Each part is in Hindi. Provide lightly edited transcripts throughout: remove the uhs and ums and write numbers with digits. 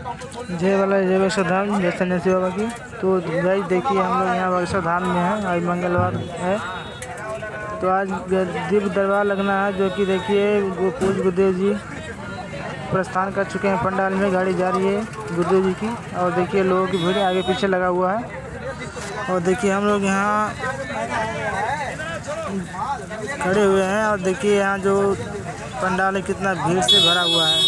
जय वाला जय बक्सर धाम जय सन्यासी बाबा की। तो गाइस देखिए हम लोग यहाँ बक्सर धाम में हैं। आज मंगलवार है तो आज दिव्य दरबार लगना है, जो कि देखिए पूज्य गुरुदेव जी प्रस्थान कर चुके हैं। पंडाल में गाड़ी जा रही है गुरुदेव जी की, और देखिए लोगों की भीड़ आगे पीछे लगा हुआ है। और देखिए हम लोग यहाँ खड़े हुए हैं और देखिए यहाँ जो पंडाल है कितना भीड़ से भरा हुआ है।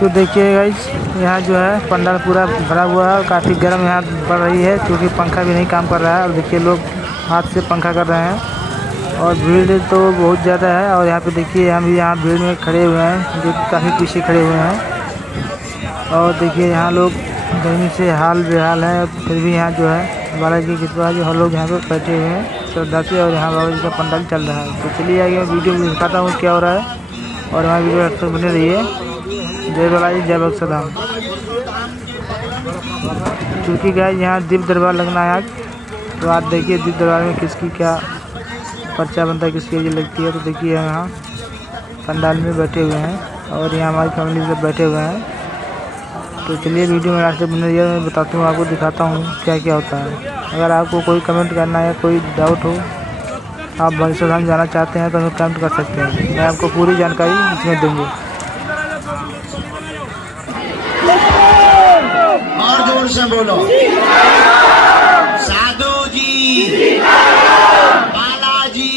तो देखिए गाइस यहाँ जो है पंडाल पूरा भरा हुआ है और काफ़ी गर्म यहाँ पड़ रही है, क्योंकि पंखा भी नहीं काम कर रहा है। और देखिए लोग हाथ से पंखा कर रहे हैं और भीड़ तो बहुत ज़्यादा है। और यहाँ पे देखिए हम भी यहाँ भीड़ में खड़े हुए हैं, जो काफ़ी पीछे खड़े हुए हैं। और देखिए यहाँ लोग गर्मी से हाल बेहाल है, फिर भी यहाँ जो है बालाजी की कृपा जो हम लोग यहाँ पे बैठे हुए हैं श्रद्धा से, और यहाँ बाबा जी का पंडाल चल रहा है। तो चलिए आगे वीडियो में दिखाता हूँ क्या हो रहा है, और हमारी वीडियो अक्सर बने रही है। जय बालाजी जय बक्सर धाम। क्योंकि गाइस यहाँ दिव्य दरबार लगना है आज, तो आज देखिए दिव्य दरबार में किसकी क्या पर्चा बनता है, किसकी ये लगती है। तो देखिए यहाँ पंडाल में बैठे हुए हैं और यहाँ हमारी फैमिली सब बैठे हुए हैं। तो चलिए वीडियो में लास्ट तक बने रहिए, मैं बताता हूँ आपको, दिखाता हूँ क्या क्या होता है। अगर आपको कोई कमेंट करना है, कोई डाउट हो, आप बक्सर धाम जाना चाहते हैं तो हमें कमेंट कर सकते हैं, मैं आपको पूरी जानकारी इसमें दूँगी। और जोर से बोलो साधु जी, बालाजी।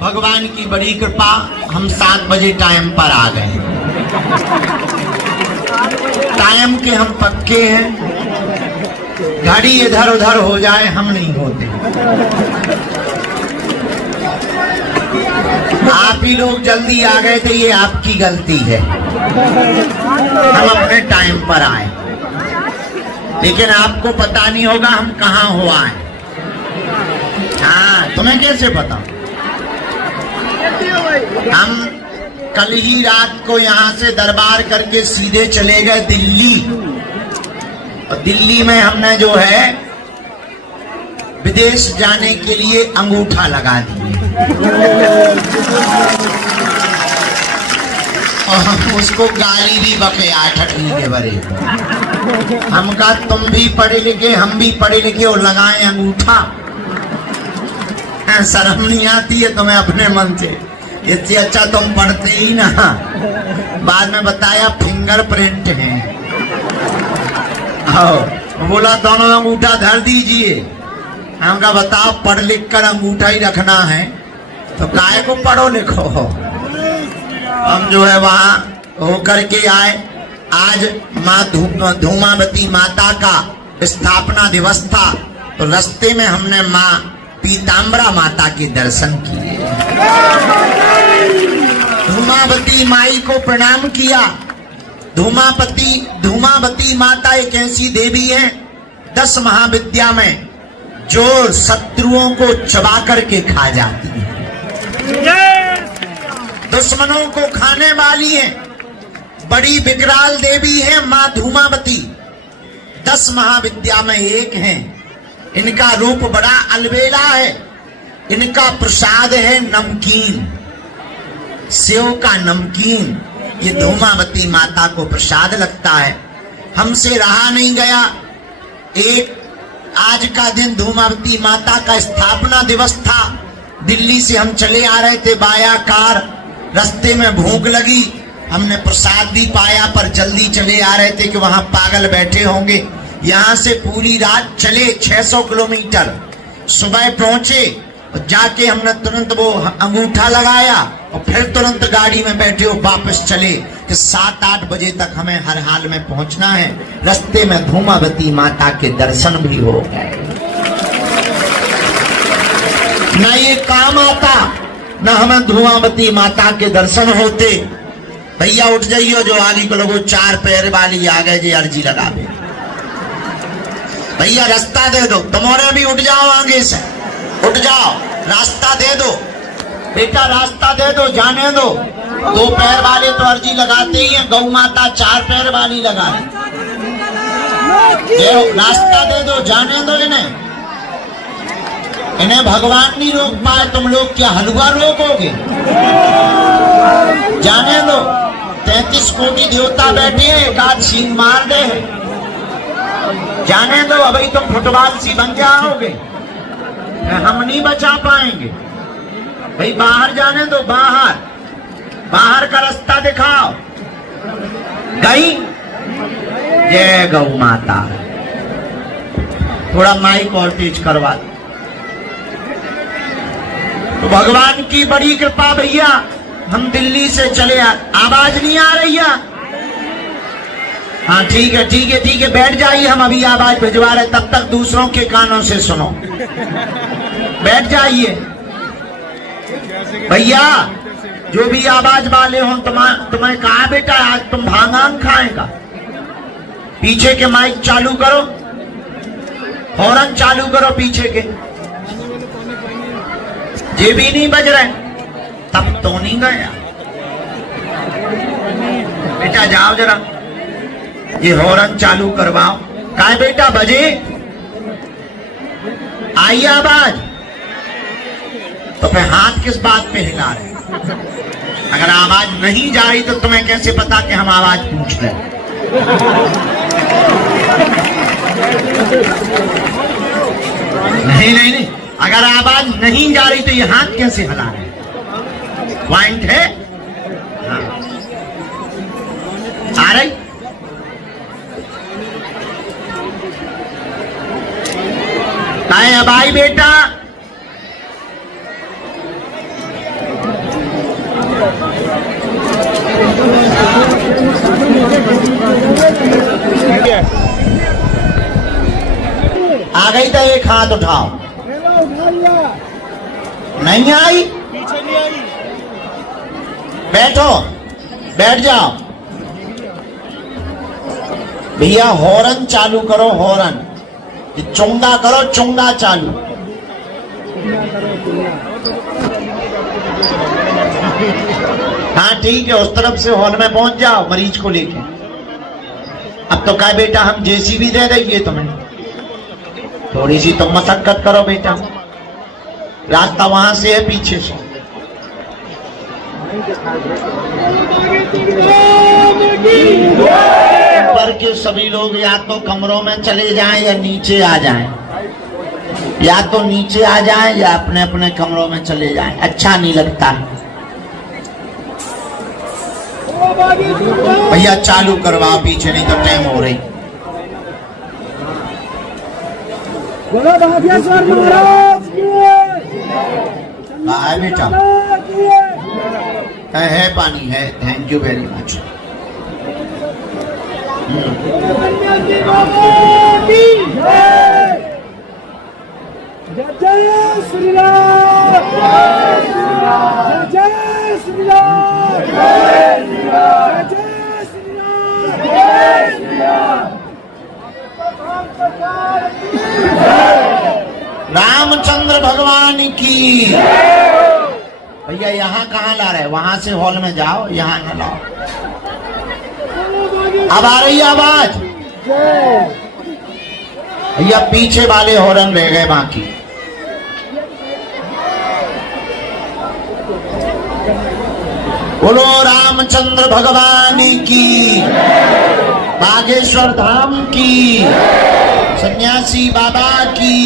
भगवान की बड़ी कृपा, हम 7 बजे टाइम पर आ गए। टाइम के हम पक्के हैं, घड़ी इधर उधर हो जाए हम नहीं होते। आप ही लोग जल्दी आ गए थे, ये आपकी गलती है। हम अपने टाइम पर आए, लेकिन आपको पता नहीं होगा हम कहाँ हुआ है। हाँ, तुम्हें कैसे पता? हम कल ही रात को यहाँ से दरबार करके सीधे चले गए दिल्ली, और दिल्ली में हमने जो है विदेश जाने के लिए अंगूठा लगा दिए। और हम उसको गाली भी बके 8 के बरे। हम कहा तुम भी पढ़े लिखे, हम भी पढ़े लिखे, और लगाए अंगूठा। शर्म नहीं आती है तुम्हें अपने मन से? इससे अच्छा तुम पढ़ते ही ना। बाद में बताया फिंगरप्रिंट है। बोला दोनों अंगूठा धर दीजिए। हम कहा बताओ पढ़ लिख कर अंगूठा ही रखना है तो काय को पढ़ो लिखो। हम जो है वहां होकर के आए। आज माँ धूमावती माता का स्थापना दिवस था, तो रास्ते में हमने माँ पीताम्बरा माता के दर्शन किए। धूमावती माई को प्रणाम किया। धूमावती माता एक ऐसी देवी है 10 महाविद्या में जो शत्रुओं को चबा करके खा जाती है, दुश्मनों को खाने वाली है। बड़ी विकराल देवी है माँ धूमावती। 10 महाविद्या में एक है। इनका रूप बड़ा अलबेला है। इनका प्रसाद है नमकीन, सेव का नमकीन। ये धूमावती माता को प्रसाद लगता है। हमसे रहा नहीं गया। एक आज का दिन धूमावती माता का स्थापना दिवस था। दिल्ली से हम चले आ रहे थे बाया कार, रास्ते में भूख लगी, हमने प्रसाद भी पाया, पर जल्दी चले आ रहे थे कि वहां पागल बैठे होंगे। यहाँ से पूरी रात चले 600 किलोमीटर। सुबह पहुंचे और जाके हमने तुरंत वो अंगूठा लगाया और फिर तुरंत गाड़ी में बैठे और वापस चले कि 7-8 बजे तक हमें हर हाल में पहुंचना है। रास्ते में धूमावती माता के दर्शन भी हो गए। न ये काम आता, न हमें धूमावती माता के दर्शन होते। भैया उठ जाइयो, जो आगे को लोगों 4 पैर वाली आ गए जी अर्जी लगा दे। भैया रास्ता दे दो, तुम्हारे भी उठ जाओ, आगे से उठ जाओ, रास्ता दे दो बेटा, रास्ता दे दो, जाने दो। दो पैर वाले तो अर्जी लगाते ही हैं, गौ माता चार पैर वाली लगा रही। रास्ता दे दो, जाने दो इन्हें। इन्हें भगवान नहीं रोक पाए, तुम लोग क्या हलवा रोकोगे? जाने दो। 33 कोटि देवता बैठे हैं, एक आध सीन मार दे। जाने दो, अभी तुम फुटबॉल सी बन जाओगे, हम नहीं बचा पाएंगे। भाई बाहर जाने दो, बाहर बाहर का रास्ता दिखाओ। गई जय गौ माता। थोड़ा माइक और तेज करवा दो। तो भगवान की बड़ी कृपा भैया, हम दिल्ली से चले आवाज नहीं आ रही है? हाँ ठीक है ठीक है ठीक है, बैठ जाइए, हम अभी आवाज भिजवा रहे, तब तक दूसरों के कानों से सुनो। बैठ जाइए भैया, जो भी आवाज वाले हो, तुम्हें कहा बेटा आज तुम भांग खाएगा? पीछे के माइक चालू करो, हॉर्न चालू करो पीछे के। ये भी नहीं बज रहे, तब तो नहीं गया बेटा, जाओ जरा ये हॉर्न चालू करवाओ। कहा बेटा बजे, आई आवाज? तो फिर हाथ किस बात पे हिला रहे? अगर आवाज नहीं जा रही तो तुम्हें कैसे पता कि हम आवाज पूछ रहे? नहीं नहीं नहीं, अगर आवाज नहीं जा रही तो ये हाथ कैसे हिला रहे? पॉइंट है? हाँ। आ रही? अब आई बेटा, आ गई तो एक हाथ उठाओ। नहीं आई? पीछे नहीं आई। बैठो, बैठ जाओ भैया। हॉर्न चालू करो, हॉर्न चोंगा करो, चोंगा चालू। हाँ ठीक है, उस तरफ से हॉल में पहुंच जाओ मरीज को लेके। अब तो क्या बेटा, हम जेसीबी दे देंगे तुम्हें, थोड़ी सी तुम मशक्कत करो बेटा। रास्ता वहां से है, पीछे से। ऊपर के सभी लोग या तो कमरों में चले जाएं या नीचे आ जाएं, या तो नीचे आ जाएं या अपने अपने कमरों में चले जाएं, अच्छा नहीं लगता। भैया चालू करवाओ पीछे, नहीं तो टाइम हो रही। है बेटा, है पानी है, थैंक यू वेरी मच। जय श्री राम, जय श्री राम, जय श्री राम, जय श्री राम, जय श्री राम। रामचंद्र भगवान की। भैया यहाँ कहाँ ला रहे? वहां से हॉल में जाओ, यहाँ न लाओ। अब आ रही आवाज? भैया पीछे वाले हॉर्न रह गए बाकी। बोलो रामचंद्र भगवान की, बागेश्वर धाम की, सन्यासी बाबा की,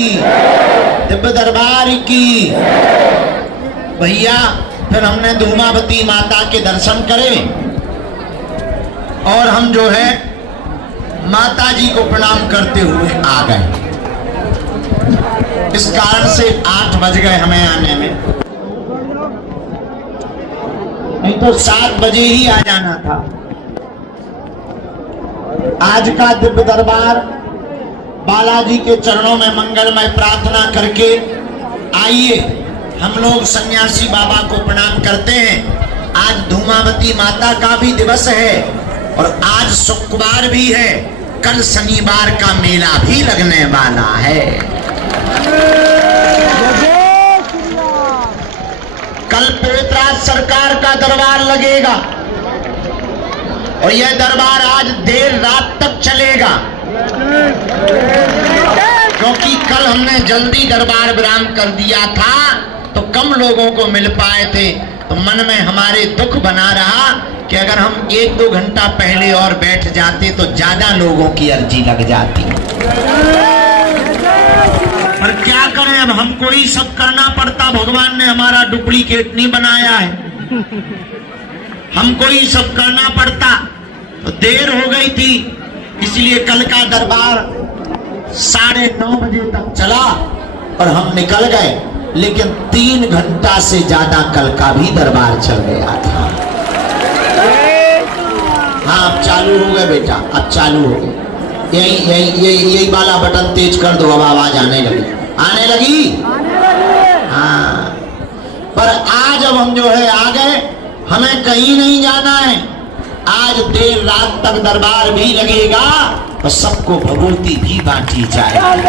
दिव्य दरबार की। भैया फिर हमने धूमावती माता के दर्शन करे और हम जो है माता जी को प्रणाम करते हुए आ गए। इस कारण से 8 बज गए हमें आने में, नहीं तो 7 बजे ही आ जाना था। आज का दिव्य दरबार बालाजी के चरणों में मंगलमय प्रार्थना करके आइए, हम लोग सन्यासी बाबा को प्रणाम करते हैं। आज धूमावती माता का भी दिवस है और आज शुक्रवार भी है, कल शनिवार का मेला भी लगने वाला है। कल पोतराज सरकार का दरबार लगेगा और यह दरबार आज देर रात तक चलेगा, क्योंकि कल हमने जल्दी दरबार विराम कर दिया था तो कम लोगों को मिल पाए थे। तो मन में हमारे दुख बना रहा कि अगर हम 1-2 घंटा पहले और बैठ जाते तो ज्यादा लोगों की अर्जी लग जाती। पर क्या करें, अब हमको ही सब करना पड़ता। भगवान ने हमारा डुप्लीकेट नहीं बनाया है, हमको ही सब करना पड़ता। तो देर हो गई थी, इसलिए कल का दरबार 9:30 बजे तक चला और हम निकल गए, लेकिन 3 घंटा से ज्यादा कल का भी दरबार चल गया था। हाँ, अब चालू हो गए बेटा, अब चालू हो गए। यही वाला बटन तेज कर दो, अब आवाज आने लगी। हाँ, पर आज अब हम जो है आ गए, हमें कहीं नहीं जाना है। आज देर रात तक दरबार भी लगेगा और सबको भगवती भी बांटी जाएगी।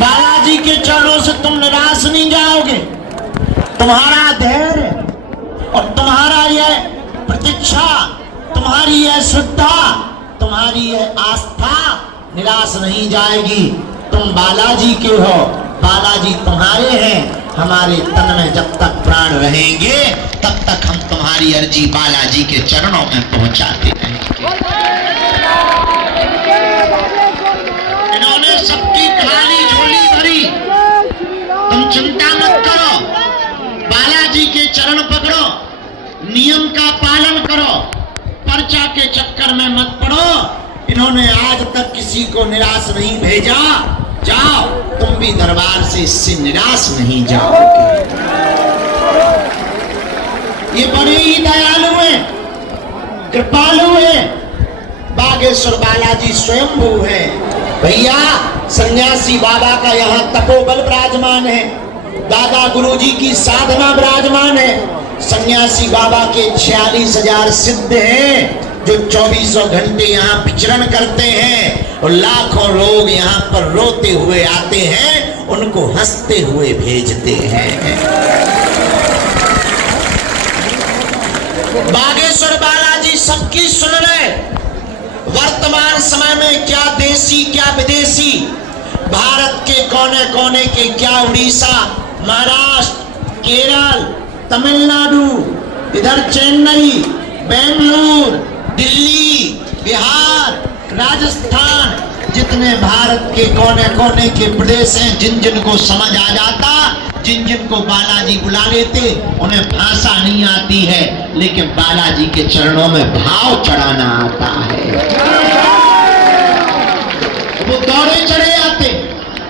बालाजी के चरणों से तुम निराश नहीं जाओगे। तुम्हारा धैर्य और तुम्हारा यह प्रतीक्षा, तुम्हारी यह श्रद्धा, तुम्हारी यह आस्था निराश नहीं जाएगी। तुम बालाजी के हो, बालाजी तुम्हारे हैं। हमारे तन में जब तक प्राण रहेंगे तब तक हम तुम्हारी अर्जी बालाजी के चरणों में पहुंचाते रहेंगे। इन्होंने सबकी खाली झोली भरी, तुम चिंता मत करो। बालाजी के चरण पकड़ो, नियम का पालन करो, पर्चा के चक्कर में मत पड़ो। इन्होंने आज तक किसी को निराश नहीं भेजा। जाओ, तुम भी दरबार से इससे निराश नहीं जाओगे। ये बड़े ही दयालु हैं, कृपालु हैं। बागेश्वर बालाजी स्वयंभू है भैया। सन्यासी बाबा का यहाँ तपोबल विराजमान है, दादा गुरुजी की साधना विराजमान है। सन्यासी बाबा के 46,000 सिद्ध हैं जो 2400 घंटे यहाँ विचरण करते हैं और लाखों लोग यहाँ पर रोते हुए आते हैं, उनको हंसते हुए भेजते हैं। बागेश्वर बालाजी सबकी सुन रहे। वर्तमान समय में क्या देशी क्या विदेशी, भारत के कोने कोने के, क्या उड़ीसा, महाराष्ट्र, केरल, तमिलनाडु, इधर चेन्नई, बेंगलुरु, दिल्ली, बिहार, राजस्थान, जितने भारत के कोने कोने के प्रदेश हैं, जिन जिन को समझ आ जाता, जिन जिन को बालाजी बुला लेते, उन्हें भाषा नहीं आती है लेकिन बालाजी के चरणों में भाव चढ़ाना आता है। वो दौड़े चढ़े आते।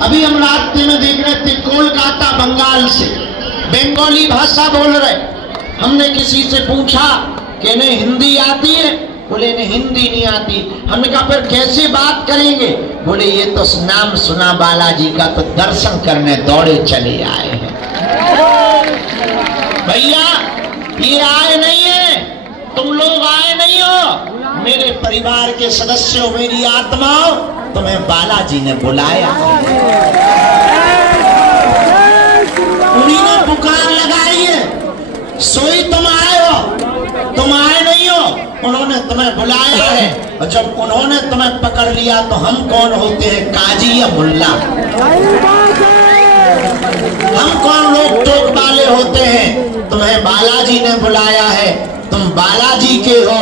अभी हम रास्ते में देख रहे थे, कोलकाता बंगाल से बंगाली भाषा बोल रहे। हमने किसी से पूछा कि इन्हें हिंदी आती है? बोले इन्हें हिंदी नहीं आती। हमने कहा फिर कैसे बात करेंगे? बोले ये तो नाम सुना बालाजी का तो दर्शन करने दौड़े चले आए हैं। भैया ये आए नहीं है, तुम लोग आए नहीं हो, मेरे परिवार के सदस्यों, मेरी आत्माओं, तुम्हें बालाजी ने बुलाया। उन्हीं ने पुकार लगाई है, सोई तुम आए हो, तुम आए नहीं हो, उन्होंने तुम्हें बुलाया है। और जब उन्होंने तुम्हें पकड़ लिया तो हम कौन होते हैं, काजी या मुल्ला? हम कौन रोक टोक वाले होते हैं? तुम्हें बालाजी ने बुलाया है, तुम बालाजी के हो,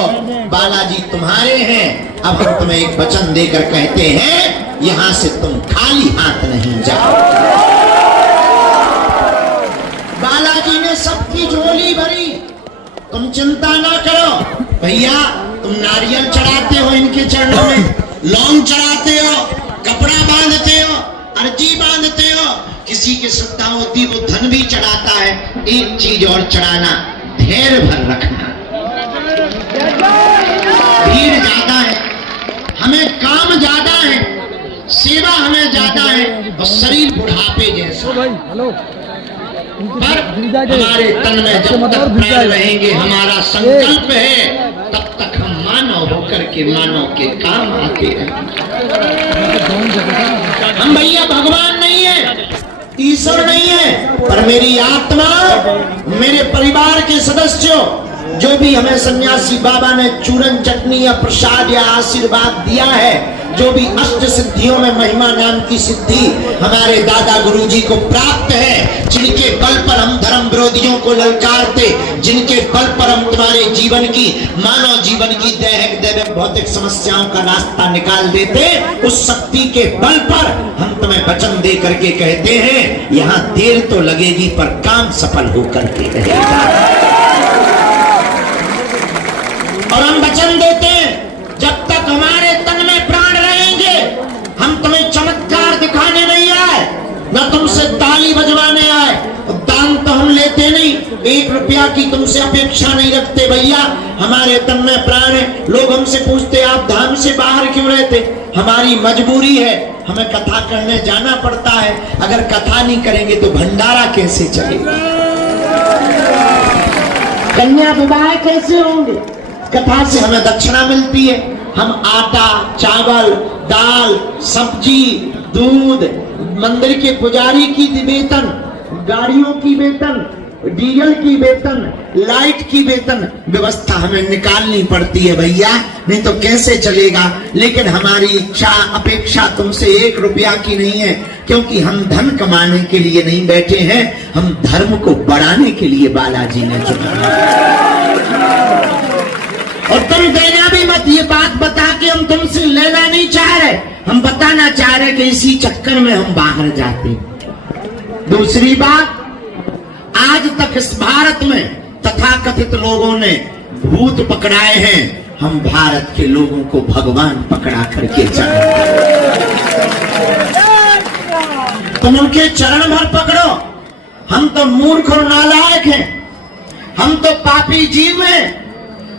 बालाजी तुम्हारे हैं। अब हम तुम्हें एक वचन देकर कहते हैं, यहाँ से तुम खाली हाथ नहीं जाओ। बालाजी ने सबकी झोली भरी, तुम चिंता ना करो। भैया तुम नारियल चढ़ाते हो इनके चरणों में, लौंग चढ़ाते हो, कपड़ा बांधते हो, अर्जी बांधते हो, किसी की श्रद्धा होती वो धन भी चढ़ाता है। एक चीज और चढ़ाना, धैर्य भर रखना। भीड़ ज्यादा है, हमें काम ज्यादा है, सेवा हमें ज्यादा है और शरीर बुढ़ापे जैसा। पर हमारे तन में जब तक प्राण रहेंगे, हमारा संकल्प है, तब तक हम मानव होकर के मानव के काम आते हैं। हम भैया भगवान नहीं है, ईश्वर नहीं है, पर मेरी आत्मा, मेरे परिवार के सदस्यों, जो भी हमें सन्यासी बाबा ने चूरन चटनी या प्रसाद या आशीर्वाद दिया है, जो भी अष्ट सिद्धियों में महिमा नाम की सिद्धि हमारे दादा गुरुजी को प्राप्त है, जिनके बल पर हम धर्म विरोधियों को ललकारते, जिनके बल पर हम तुम्हारे जीवन की, मानव जीवन की दैहिक दैविक भौतिक समस्याओं का रास्ता निकाल देते, उस शक्ति के बल पर हम तुम्हें वचन दे करके कहते हैं, यहाँ देर तो लगेगी पर काम सफल होकर के रहेगा। और हम वचन देते हैं, जब तक हमारे तन में प्राण रहेंगे, हम तुम्हें चमत्कार दिखाने नहीं आए, न तुमसे ताली बजवाने आए। दान तो हम लेते नहीं, 1 रुपया की तुमसे अपेक्षा नहीं रखते भैया, हमारे तन में प्राण है। लोग हमसे पूछते आप धाम से बाहर क्यों रहते? हमारी मजबूरी है, हमें कथा करने जाना पड़ता है। अगर कथा नहीं करेंगे तो भंडारा कैसे चलेगा, कन्या विवाह कैसे होंगे? कथा से हमें दक्षिणा मिलती है। हम आटा, चावल, दाल, सब्जी, दूध, मंदिर के पुजारी की वेतन, गाड़ियों की वेतन, डीजल की वेतन, लाइट की वेतन व्यवस्था हमें निकालनी पड़ती है भैया, नहीं तो कैसे चलेगा। लेकिन हमारी इच्छा अपेक्षा तुमसे 1 रुपया की नहीं है, क्योंकि हम धन कमाने के लिए नहीं बैठे हैं, हम धर्म को बढ़ाने के लिए बालाजी ने चुना। और तुम देना भी मत, ये बात बता के हम तुमसे लेना नहीं चाह रहे, हम बताना चाह रहे कि इसी चक्कर में हम बाहर जाते। दूसरी बात, आज तक इस भारत में तथाकथित लोगों ने भूत पकड़ाए हैं, हम भारत के लोगों को भगवान पकड़ा करके चले। तुम उनके चरण भर पकड़ो, हम तो मूर्ख और नालायक हैं, हम तो पापी जीव हैं,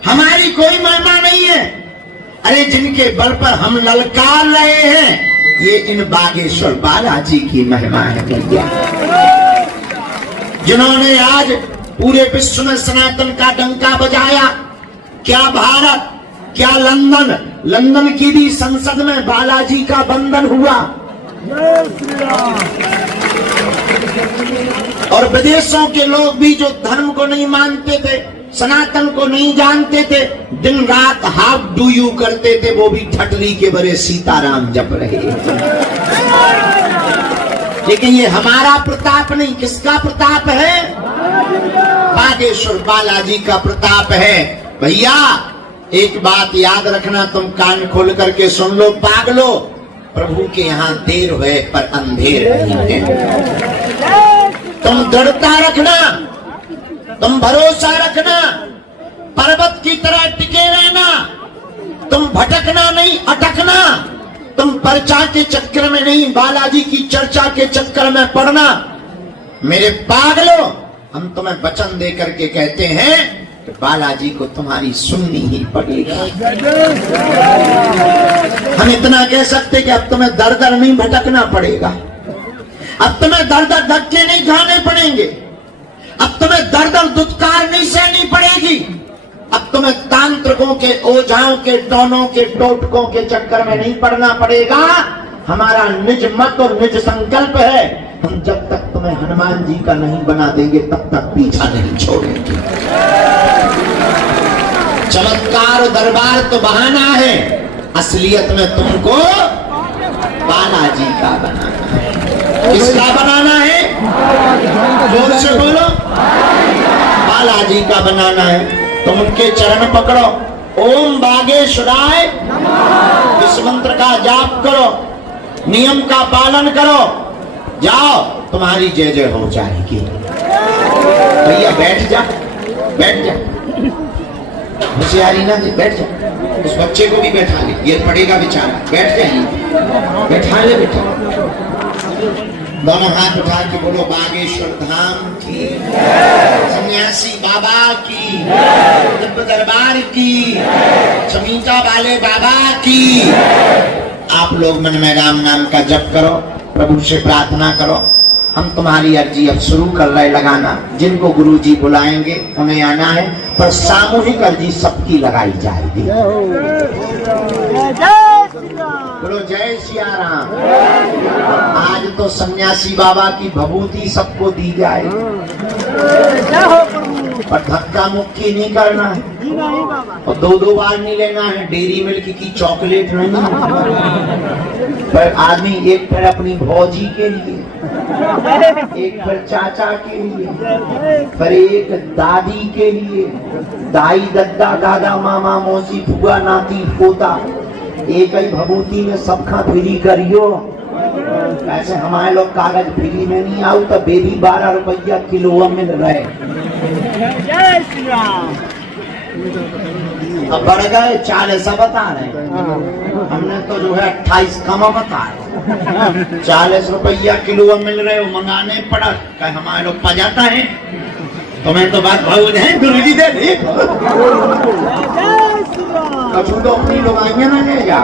हमारी कोई महिमा नहीं है। अरे जिनके बल पर हम ललकार रहे हैं, ये इन बागेश्वर बालाजी की महिमा है भैया, जिन्होंने आज पूरे विश्व में सनातन का डंका बजाया। क्या भारत, क्या लंदन, लंदन की भी संसद में बालाजी का बंधन हुआ। और विदेशों के लोग भी जो धर्म को नहीं मानते थे, सनातन को नहीं जानते थे, दिन रात हाउ डू यू करते थे, वो भी ठटली के बड़े सीताराम जप रहे। लेकिन ये हमारा प्रताप नहीं, किसका प्रताप है? बागेश्वर बालाजी का प्रताप है भैया। एक बात याद रखना, तुम कान खोल करके सुन लो पागलो, प्रभु के यहाँ देर हुए पर अंधेर नहीं है। तुम दृढ़ता रखना, तुम भरोसा रखना, पर्वत की तरह टिके रहना, तुम भटकना नहीं, अटकना, तुम पर्चा के चक्कर में नहीं, बालाजी की चर्चा के चक्कर में पड़ना। मेरे पागलों, हम तुम्हें वचन दे करके कहते हैं कि बालाजी को तुम्हारी सुननी ही पड़ेगा। हम इतना कह सकते कि अब तुम्हें दर दर नहीं भटकना पड़ेगा, अब तुम्हें दर दर धक्के नहीं खाने पड़ेंगे, अब तुम्हें दर दर दुत्कार नहीं सहनी पड़ेगी, अब तुम्हें तांत्रिकों के, ओझाओं के, टोनों के, टोटकों के चक्कर में नहीं पड़ना पड़ेगा। हमारा निज मत और निज संकल्प है, हम जब तक तुम्हें हनुमान जी का नहीं बना देंगे तब तक पीछा नहीं छोड़ेंगे। चमत्कार और दरबार तो बहाना है, असलियत में तुमको बालाजी का बनाना है। किसका बनाना है? जोर से बोलो, बालाजी का बनाना है। तुम उनके चरण पकड़ो, ओम बागेश्वराय इस मंत्र का जाप करो, नियम का पालन करो, जाओ तुम्हारी जय जय हो जाएगी। भैया बैठ जा, बैठ जा, होशियारी ना दे, बैठ जा। उस बच्चे को भी बैठा ले, ये पड़ेगा बेचारा, बैठ जाइए, बैठा ले बेटा। दोनों हाथ उठा के बोलो बागेश्वर धाम की, सन्यासी बाबा की, दरबार की, चमीता वाले बाबा की। आप लोग मन में राम नाम का जप करो, प्रभु से प्रार्थना करो। हम तुम्हारी अर्जी अब शुरू कर रहे लगाना, जिनको गुरुजी बुलाएंगे उन्हें आना है, पर सामूहिक अर्जी सबकी लगाई जाएगी। बोलो जय सिया राम। आज तो सन्यासी बाबा की भभूति सबको दी जाए, पर धक्का मुक्की नहीं करना है और 2-2 बार नहीं लेना है। डेयरी मिल्क की चॉकलेट नहीं, पर आदमी एक फिर अपनी भौजी के लिए, एक फिर चाचा के लिए, फिर एक दादी के लिए, दाई दद्दा दादा मामा मौसी फुआ नाती पोता, एक ही भभूति में सबका फ्री करियो। ऐसे हमारे लोग कागज फ्री में नहीं आऊ तो बेबी 12 रुपया किलो मिल रहे। अब बढ़ गए 40 बता रहे, हमने तो जो है 28 कम बताया। 40 रुपया किलो मिल रहे हो, मंगाने पड़ा। क्या हमारे लोग पा जाता है? तुम्हें तो बात भाव है गुरुजी दे देखो कछु तो अपनी लोग आएंगे ना ले जा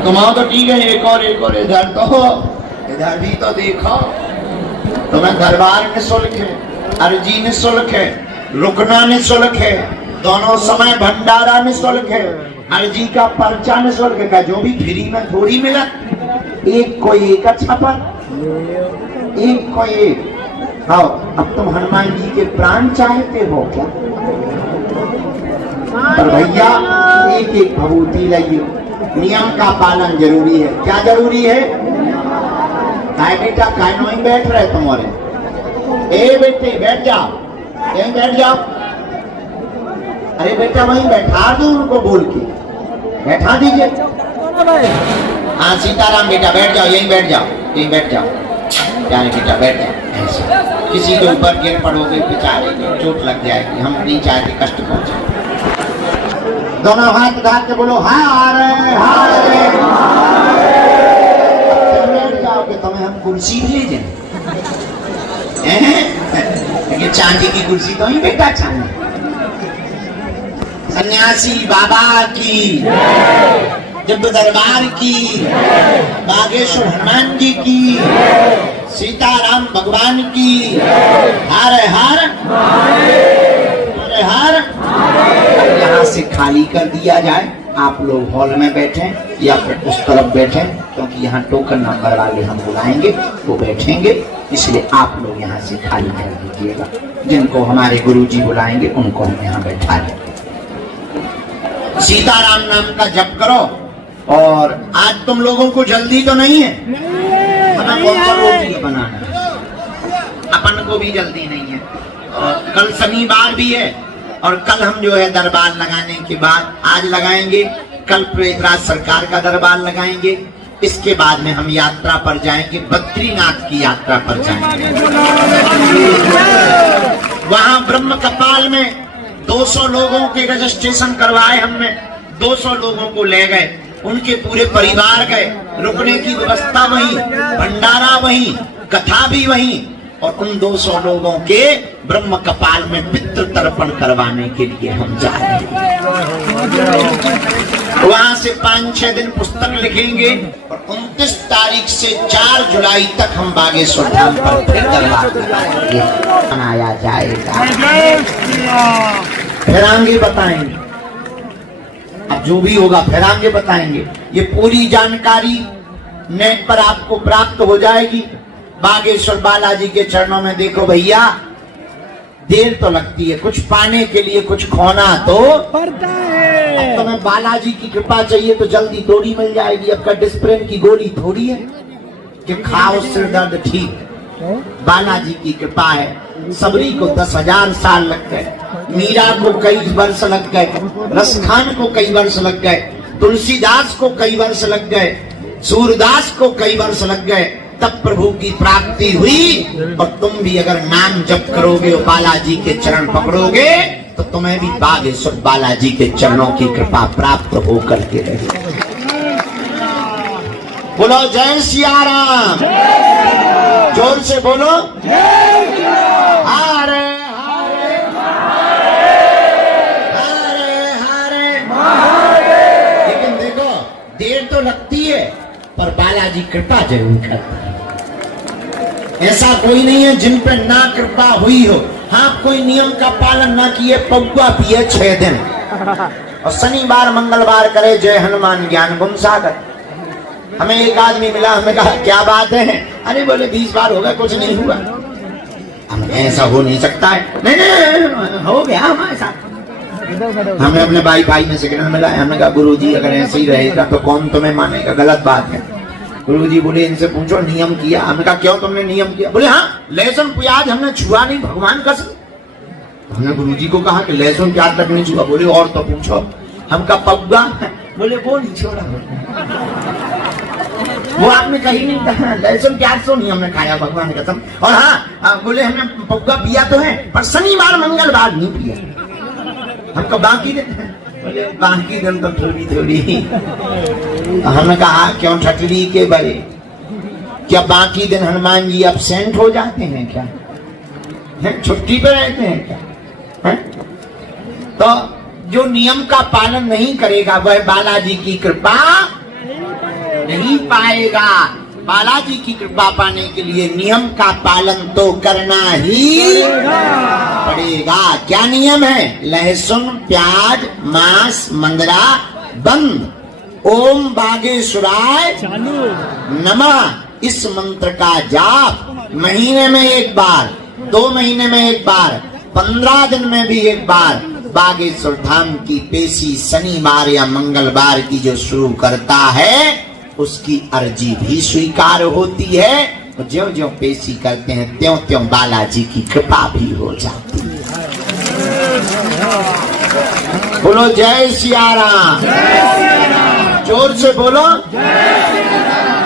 तुम्हारा तो ठीक है। एक और इधर तो इधर भी तो देखो, तुम्हें दरबार निःशुल्क है, अर्जी निःशुल्क है, रुकना निःशुल्क है, दोनों समय भंडारा निःशुल्क है, अर्जी का पर्चा निःशुल्क है। जो भी फ्री में थोड़ी मिला, एक को एक अच्छा पर एक को एक। हाँ, अब तुम हनुमान जी के प्राण चाहते हो क्या? पर भैया एक एक भभूति लाइए। नियम का पालन जरूरी है। क्या जरूरी है? काय बेटा काय नहीं बैठ रहे तुम्हारे? ए बेटे बैठ जाओ, यहीं बैठ जाओ। अरे बेटा वहीं बैठा दो उनको, बोल के बैठा दीजिए। हाँ सीताराम बेटा बैठ जाओ, यहीं बैठ जाओ, यहीं बैठ जाओ। प्यारे बेटा बैठ जाओ। किसी के ऊपर गिर पड़ोगे बेचारे को चोट लग जाएगी, हम नहीं चाहते कष्ट पहुंचे। दोनों हाथ उठा के बोलो हारे हारे। बैठ जाओगे तुम्हें हम कुर्सी भी ले जाए, चांदी की कुर्सी तो ही बेटा चांदी। सन्यासी बाबा की, जब दरबार की, बागेश्वर हनुमान जी की, सीताराम भगवान की, हर हर हर हर। यहाँ से खाली कर दिया जाए, आप लोग हॉल में बैठे या फिर उस तरफ बैठे, क्योंकि यहाँ टोकन नंबर वाले हम बुलाएंगे, वो बैठेंगे, इसलिए आप लोग यहाँ से खाली कर दीजिएगा। जिनको हमारे गुरुजी बुलाएंगे उनको हम यहाँ बैठा लेंगे। सीताराम नाम का जप करो। और आज तुम लोगों को जल्दी तो नहीं है, हमें कौन सा रोटी बनाना है, अपन को भी जल्दी नहीं है। और कल शनिवार भी है, और कल हम जो है दरबार लगाने के बाद, आज लगाएंगे, कल प्रयागराज सरकार का दरबार लगाएंगे, इसके बाद में हम यात्रा पर जाएंगे, बद्रीनाथ की यात्रा पर जाएंगे। वहां ब्रह्म कपाल में 200 लोगों के रजिस्ट्रेशन करवाए हमने, 200 लोगों को ले गए, उनके पूरे परिवार गए, रुकने की व्यवस्था वहीं, भंडारा वहीं, कथा भी वहीं, और उन 200 लोगों के ब्रह्म कपाल में पितृ तर्पण करवाने के लिए हम जा रहे हैं। वहां से 5-6 दिन पुस्तक लिखेंगे, और 29 तारीख से 4 जुलाई तक हम बागेश्वर धाम पर फिर दरबार मनाया जाएगा। फिर आगे बताएंगे, अब जो भी होगा फिर आगे बताएंगे। ये पूरी जानकारी नेट पर आपको प्राप्त हो जाएगी। बागेश्वर बालाजी के चरणों में देखो भैया, देर तो लगती है, कुछ पाने के लिए कुछ खोना तो पड़ता है। अब तुम्हें बालाजी की कृपा चाहिए तो जल्दी थोड़ी मिल जाएगी। अब का डिस्प्रिन की गोली थोड़ी है कि खाओ सिर दर्द ठीक। बालाजी की कृपा है। सबरी को 10,000 साल लग गए, मीरा को कई वर्ष लग गए, रसखान को कई वर्ष लग गए, तुलसीदास को कई वर्ष लग गए, सूरदास को कई वर्ष लग गए, तब प्रभु की प्राप्ति हुई। और तुम भी अगर नाम जप करोगे और बालाजी के चरण पकड़ोगे तो तुम्हें भी बागेश्वर बालाजी के चरणों की कृपा प्राप्त होकर के रहेगी। बोलो जय सिया राम, जोर से बोलो हरे हरे हरे हरे। लेकिन देखो देर तो लगती है, पर बालाजी कृपा जरूर करता है। ऐसा कोई नहीं है जिन पे ना कृपा हुई हो। हाँ, कोई नियम का पालन ना किए, पौवा पिए 6 दिन और शनिवार मंगलवार करे जय हनुमान ज्ञान गुण सागर। हमें एक आदमी मिला, हमें कहा क्या बात है? अरे बोले 20 बार हो गया, कुछ नहीं हुआ। हम ऐसा हो नहीं सकता है। नहीं हो गया हमारे साथ। हमने अपने भाई में सिग्नल मिलाया, हमने कहा गुरुजी अगर ऐसे ही रहेगा तो कौन तुम्हें मानेगा, गलत बात है। गुरुजी बोले इनसे पूछो नियम किया। हमने कहा क्यों तुमने नियम किया? बोले हाँ लहसुन प्याज हमने छुआ नहीं, भगवान कसम। हमने गुरुजी को कहा कि लहसुन प्याज तक नहीं छुआ। बोले और तो पूछो। हम कहा पग्गा? बोले वो नहीं छोड़ा, वो आपने कहीं नहीं कहा। लहसुन प्याज तो नहीं हमने खाया, भगवान कसम। और हाँ बोले हमने पग्गा पिया तो है पर शनिवार मंगलवार नहीं पिया। हमको बाकी दिन, बोले बाकी दिन तो थोड़ी थोड़ी। हमने कहा क्यों ठटरी के बड़े, क्या बाकी दिन हनुमान जी अब्सेंट हो जाते हैं क्या? छुट्टी पे रहते हैं क्या? तो जो नियम का पालन नहीं करेगा वह बालाजी की कृपा नहीं पाएगा। बालाजी की कृपा पाने के लिए नियम का पालन तो करना ही पड़ेगा। क्या नियम है? लहसुन प्याज मांस मंदरा बंद। ओम बागेश्वराय नमः इस मंत्र का जाप महीने में एक बार, 2 महीने में एक बार, 15 दिन में भी एक बार बागेश्वर धाम की पेशी शनिवार या मंगलवार की जो शुरू करता है उसकी अर्जी भी स्वीकार होती है। और ज्यों ज्यों पेशी करते हैं त्यों त्यों बालाजी की कृपा भी हो जाती है। बोलो जय सिया राम, जोर से बोलो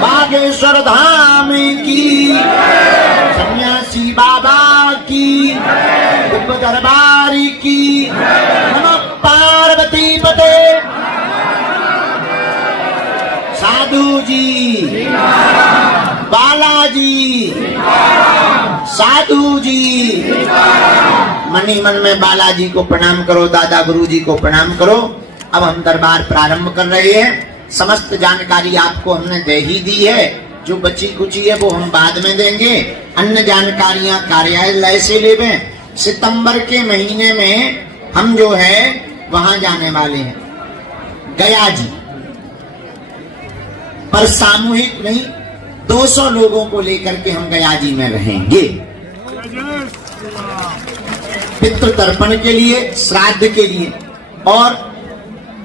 बागेश्वर धाम की, सन्यासी बाबा की, दिव्य दरबार की। नमः पार्वती पते। साधु जी, बालाजी, साधु जी, मनी मन में बालाजी को प्रणाम करो, दादा गुरु जी को प्रणाम करो। अब हम दरबार प्रारंभ कर रहे हैं। समस्त जानकारी आपको हमने दे ही दी है, जो बची कुची है वो हम बाद में देंगे। अन्य जानकारियां कार्यालय से लेवें। सितंबर के महीने में हम जो है वहां जाने वाले हैं गया जी, पर सामूहिक नहीं, 200 लोगों को लेकर के हम गया जी में रहेंगे। पितृ तर्पण के लिए, श्राद्ध के लिए और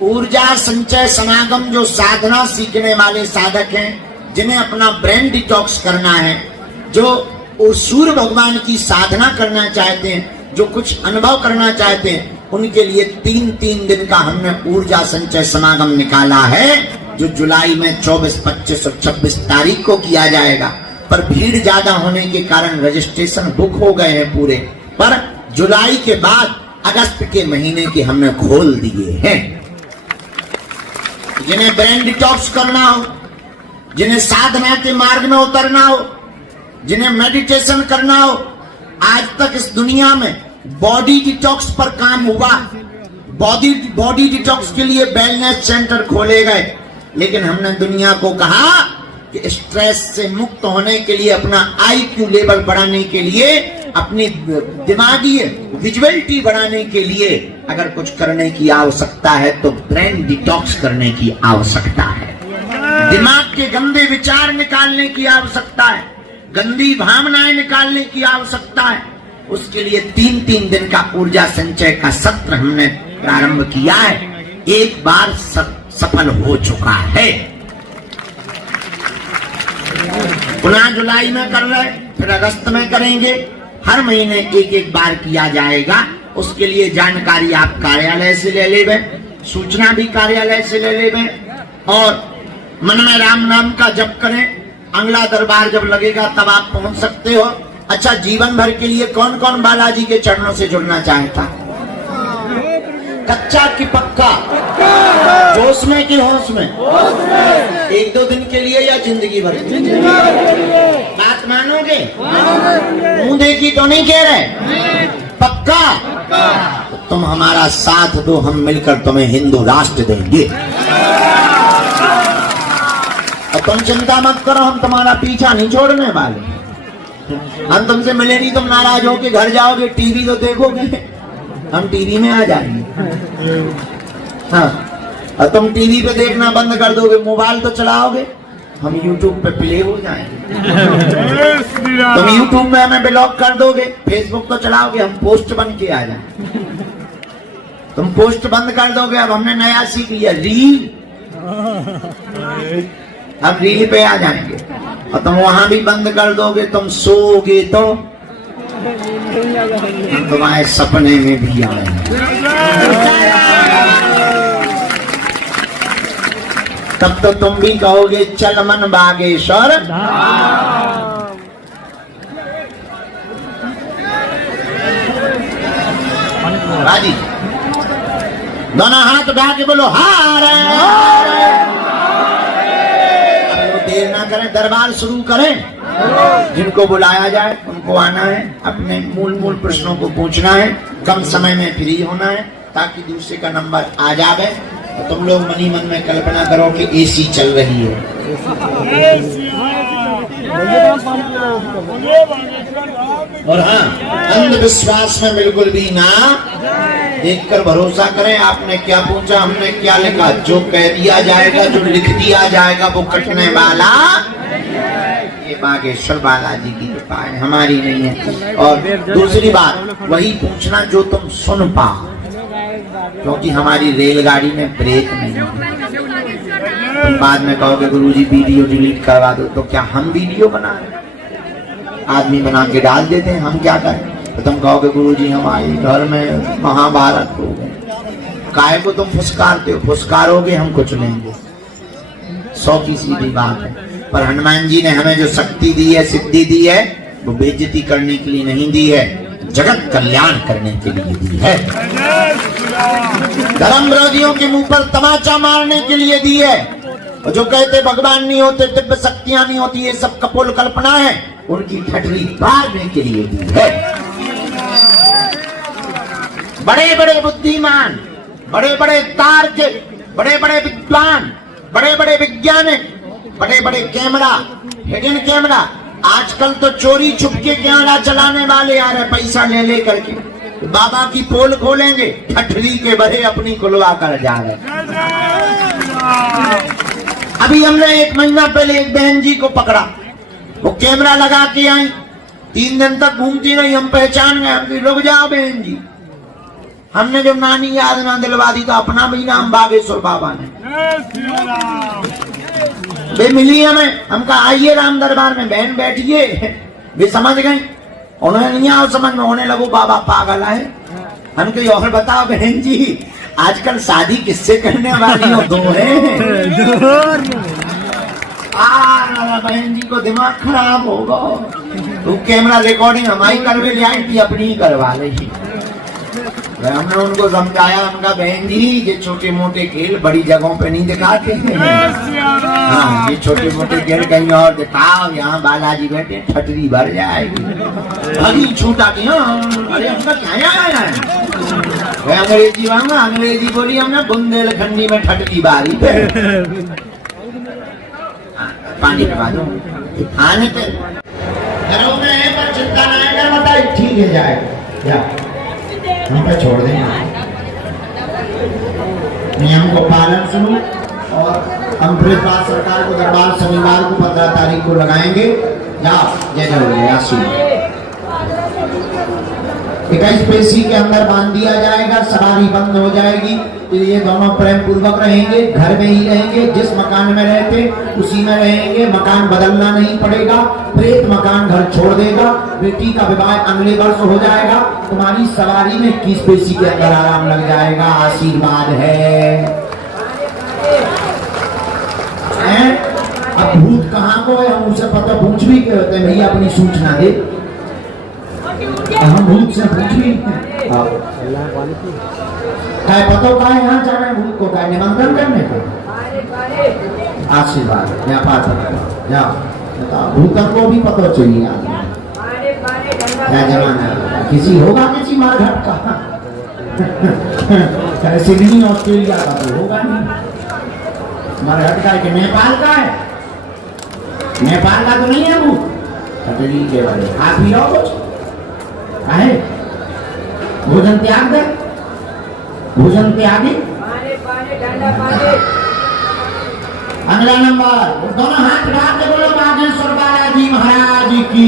ऊर्जा संचय समागम जो साधना सीखने वाले साधक हैं, जिन्हें अपना ब्रेन डिटॉक्स करना है, जो सूर्य भगवान की साधना करना चाहते हैं, जो कुछ अनुभव करना चाहते हैं, उनके लिए 3 दिन का हमने ऊर्जा संचय समागम निकाला है, जो जुलाई में 24, 25 और 26 तारीख को किया जाएगा। पर भीड़ ज्यादा होने के कारण रजिस्ट्रेशन बुक हो गए हैं पूरे, पर जुलाई के बाद अगस्त के महीने के हमने खोल दिए हैं। जिन्हें ब्रेन डिटॉक्स करना हो, जिन्हें साधना के मार्ग में उतरना हो, जिन्हें मेडिटेशन करना हो। आज तक इस दुनिया में बॉडी डिटॉक्स पर काम हुआ, बॉडी डिटॉक्स के लिए वेलनेस सेंटर खोले गए, लेकिन हमने दुनिया को कहा कि स्ट्रेस से मुक्त होने के लिए, अपना IQ लेवल बढ़ाने के लिए, अपनी दिमागी विजुअलिटी बढ़ाने के लिए अगर कुछ करने की आवश्यकता है तो ब्रेन डिटॉक्स करने की आवश्यकता है। दिमाग के गंदे विचार निकालने की आवश्यकता है, गंदी भावनाएं निकालने की आवश्यकता है। उसके लिए 3 दिन का ऊर्जा संचय का सत्र हमने प्रारंभ किया है। एक बार सफल हो चुका है, पुनः जुलाई में कर रहे, फिर अगस्त में करेंगे। हर महीने एक बार किया जाएगा। उसके लिए जानकारी आप कार्यालय से ले लेवे, सूचना भी कार्यालय से ले लेवे, और मन में राम नाम का जप करें। अगला दरबार जब लगेगा तब आप पहुंच सकते हो। अच्छा, जीवन भर के लिए कौन कौन बालाजी के चरणों से जुड़ना चाहता? कच्चा की पक्का, जोश में कि होश में? 1-2 दिन के लिए या जिंदगी भर? बात मानोगे? मुंह देखी तो नहीं कह रहे, पक्का? तो तुम हमारा साथ दो, हम मिलकर तुम्हें हिंदू राष्ट्र देंगे। और तुम चिंता मत करो, हम तुम्हारा पीछा नहीं छोड़ने वाले। हम तुमसे मिले नहीं, तुम नाराज होके घर जाओगे, टीवी तो देखोगे, हम टीवी में आ जाएंगे। हाँ, और तुम टीवी पे देखना बंद कर दोगे, मोबाइल तो चलाओगे, हम यूट्यूब पे प्ले हो जाएंगे। तुम यूट्यूब में हमें ब्लॉक कर दोगे, फेसबुक तो चलाओगे, हम पोस्ट बन के आ जाएंगे। तुम पोस्ट बंद कर दोगे, अब हमने नया सीख लिया रील, अब रील पे आ जाएंगे। और तुम वहां भी बंद कर दोगे, तुम सोओगे तो तुम्हारे सपने में भी आएंगे। तब तो तुम भी कहोगे चल मन बागेश्वर। राजी, दोनों हाथ उठा के बोलो हारे। देर ना करें, दरबार शुरू करें। जिनको बुलाया जाए उनको आना है, अपने मूल प्रश्नों को पूछना है, कम समय में फ्री होना है ताकि दूसरे का नंबर आ जाए। तो तुम लोग मनी मन में कल्पना करो कि एसी चल रही है। और हाँ, अंधविश्वास में बिल्कुल भी ना देखकर भरोसा करें। आपने क्या पूछा, हमने क्या लिखा, जो कह दिया जाएगा, जो लिख दिया जाएगा वो कटने वाला ये बागेश्वर बालाजी की कृपा है, हमारी नहीं है। और दूसरी बात, वही पूछना जो तुम सुन पाओ, क्योंकि हमारी रेलगाड़ी में ब्रेक नहीं है। तुम बाद में कहोगे गुरुजी वीडियो डिलीट करवा दो, तो क्या हम वीडियो बना रहे? आदमी बना के डाल देते हैं, हम क्या करें? तो तुम कहोगे गुरुजी हमारे घर में महाभारत हो गए, काय को तुम फुसकारते हो? फुसकारोगे हम कुछ लेंगे, 100 की सीधी बात है। पर हनुमान जी ने हमें जो शक्ति दी है, सिद्धि दी है, वो बेइज्जती करने के लिए नहीं दी है, जगत कल्याण करने के लिए दी है। धर्म विरोधियों के मुंह पर तमाचा मारने के लिए दी है। और जो कहते भगवान नहीं होते, दिव्य शक्तियां नहीं होती, ये सब कपोल कल्पना है, उनकी ठटरी मारने के लिए दी है। बड़े बड़े बुद्धिमान, बड़े बड़े तार्किक, बड़े बड़े विद्वान, बड़े बड़े वैज्ञानिक, बड़े बड़े कैमरा, हिडन कैमरा, आजकल तो चोरी छुपके कैमरा चलाने वाले आ रहे, पैसा ले ले करके बाबा की पोल खोलेंगे, ठठरी के बड़े अपनी खुलवा कर जा रहे। अभी हमने 1 महीना पहले एक बहन जी को पकड़ा, वो कैमरा लगा के आई, 3 दिन तक घूमती रही, हम पहचान गए, हम रुक जाओ बहन जी। हमने जो नानी याद ना दिलवा दी, तो अपना भी नाम बागेश्वर बाबा ने वे मिली हमें। हम कहा आइए राम दरबार में, बहन बैठिए। वे समझ गए, उन्होंने नहीं आओ समझ में, होने लगो बाबा पागल है। हम कही और बताओ बहन जी, आजकल शादी किससे करने वाली हो? 2 है। बहन जी को दिमाग खराब होगा, तो कैमरा रिकॉर्डिंग हमारी करवे ले आई थी, अपनी ही करवा रही। हमने उनको समझाया, उनका बहन जी ये छोटे मोटे खेल बड़ी जगहों पे नहीं दिखाते हैं। हाँ, ये छोटे मोटे खेल कहीं और दिखाओ, यहाँ बालाजी बैठे ठटरी भर जाएगी। अभी छूटा की, अरे हमका क्या आया है? अंग्रेजी मांगा, अंग्रेजी बोली हमने, बुंदेलखंडी में ठटरी बारी पे पानी पिला दो खाने पे। घरों में है पर चिंता ना कर, बताइए ठीक है जाएगा, हम पे छोड़ देंगे। नियम को पालन सुनो। और हम बृहस्पति सरकार को दरबार शनिवार को 15 तारीख को लगाएंगे। जाओ जय जय 21 पेशी के अंदर बांध दिया जाएगा, सवारी बंद हो जाएगी। ये दोनों प्रेम पूर्वक रहेंगे, घर में ही रहेंगे, जिस मकान में रहते उसी में रहेंगे, मकान बदलना नहीं पड़ेगा। प्रेत मकान घर छोड़ देगा, बेटी का विवाह अगले वर्ष हो जाएगा, तुम्हारी सवारी में 21 पेशी के अंदर आराम लग जाएगा। आशीर्वाद है। अब भूत कहाँ को है, हम उसे पता पूछ भी के होते हैं, भैया अपनी सूचना दे, हम भूत से पूछ भी क्या पता का है यहाँ जाना है, भूत को क्या निमंत्रण करने का, आशीर्वाद व्यापार जाओ बताओ। भूतन को भी पता चाहिए क्या जमाना, किसी होगा किसी मारघाट का सिडनी ऑस्ट्रेलिया का तो होगा नहीं, मारघाट का है, नेपाल का है, नेपाल का तो नहीं है भूत। कटरी के बारे आप ही रहो कुछ है, भोजन त्याग दे, भोजन त्यागी अगला नंबर, दोनों हाथ उठा के बोलो बागेश्वर बालाजी महाराज की।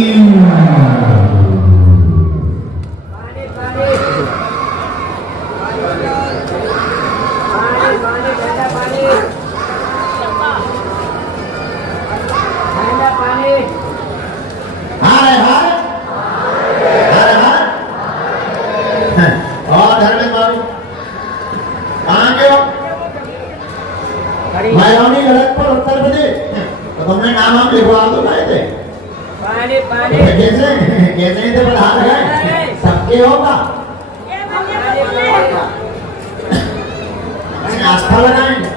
हर हर हर हर। और धर्मेंद्र बाबू कहाँ के हो? भैरवनी ललितपुर उत्तर प्रदेश। तो तुमने नाम हम लिखवा दो गए थे कैसे कैसे थे प्रधान है सबके होगा आस्था लगाएंगे।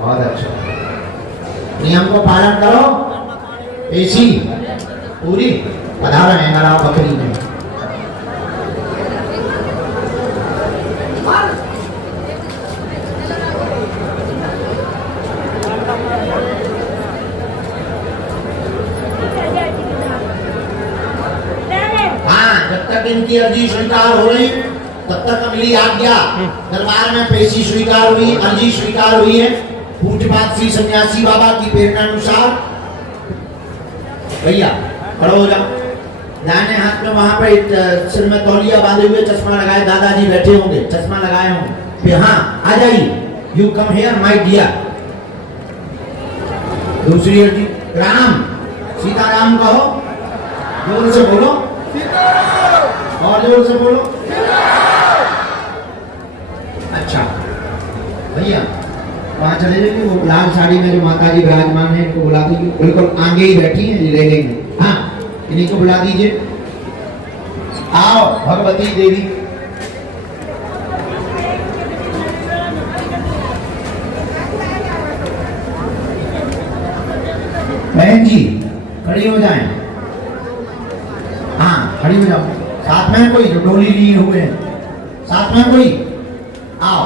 बहुत अच्छा, नियम को पालन करो। पेशी पूरी पधारा है नरा बकरी में। जब तक इनकी अर्जी स्वीकार हो रही तब तक अगली आज्ञा। दरबार में पेशी स्वीकार हुई, अर्जी स्वीकार हुई है पूज्यपाद श्री सन्यासी बाबा की प्रेरणा अनुसार। भैया खड़ो हो जाओ। दाहिने हाथ में वहां पर सिर में तौलिया बांधे हुए चश्मा लगाए दादाजी बैठे होंगे, चश्मा लगाए होंगे। फिर हाँ आ जाइए, you come here my dear. दूसरी अर्जी, राम सीताराम कहो, जोर से बोलो और जोर से बोलो। अच्छा भैया वहां चले जाइए, वो लाल साड़ी में जो माता जी विराजमान है इनको बुला दीजिए। बिल्कुल आगे ही बैठी है रेलिंग में। हाँ इन्हीं को बुला दीजिए। आओ भगवती देवी। बहन जी खड़ी हो जाएं। हाँ खड़ी हो जाओ। साथ में कोई जो डोली लिए हुए हैं, साथ में कोई आओ।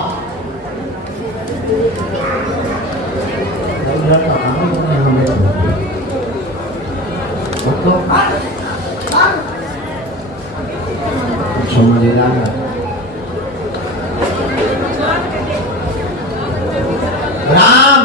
राम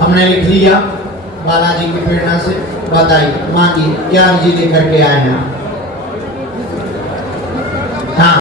हमने लिख लिया बालाजी की प्रेरणा से। बताइए मांगिए क्या अर्जी लेकर के आए हैं आप।